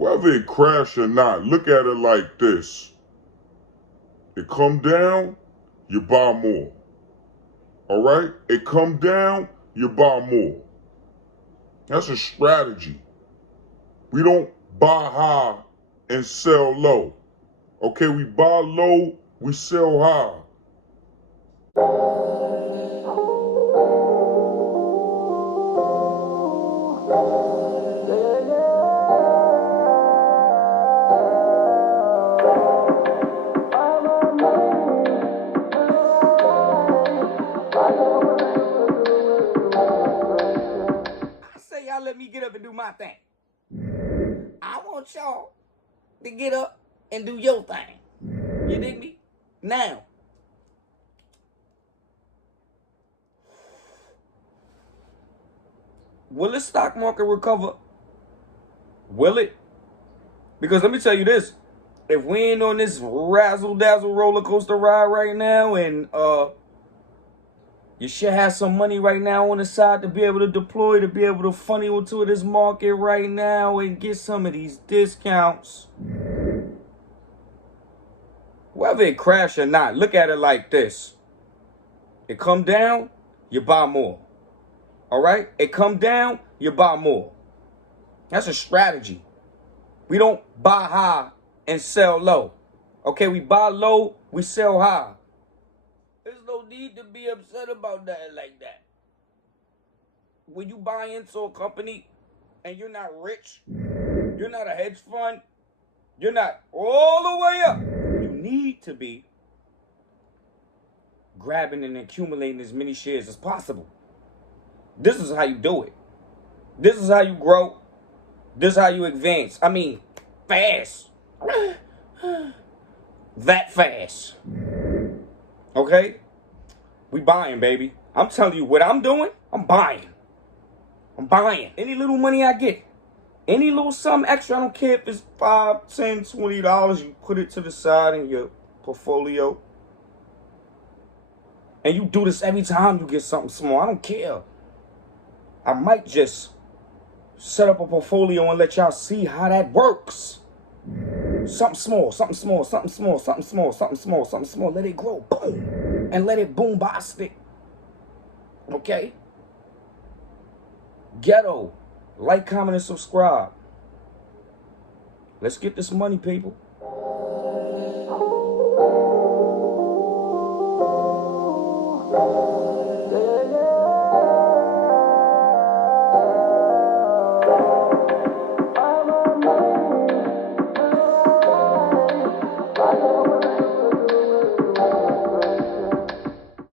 Whether it crash or not, look at it like this. It come down, you buy more. All right? It come down, you buy more. That's a strategy. We don't buy high and sell low. Okay, we buy low, we sell high. Y'all let me get up and do my thing. I want y'all to get up and do your thing. You dig me? Now, will the stock market recover? Will it? Because let me tell you this. If we ain't on this razzle-dazzle roller coaster ride right now and you should have some money right now on the side to be able to deploy, to be able to funnel into this market right now and get some of these discounts. Whether it crash or not, look at it like this. It come down, you buy more. All right? It come down, you buy more. That's a strategy. We don't buy high and sell low. Okay, we buy low, we sell high. There's no need to be upset about that like that. When you buy into a company and you're not rich, you're not a hedge fund, you're not all the way up, you need to be grabbing and accumulating as many shares as possible. This is how you do it. This is how you grow. This is how you advance. I mean, fast. That fast. Okay? We buying, baby. I'm telling you what I'm doing. I'm buying. I'm buying. Any little money I get. Any little something extra. I don't care if it's $5, $10, $20. You put it to the side in your portfolio. And you do this every time you get something small. I don't care. I might just set up a portfolio and let y'all see how that works. Something small, something small, something small, something small, something small, something small. Let it grow. Boom. And let it boom by a stick. Okay? Ghetto. Like, comment, and subscribe. Let's get this money, people.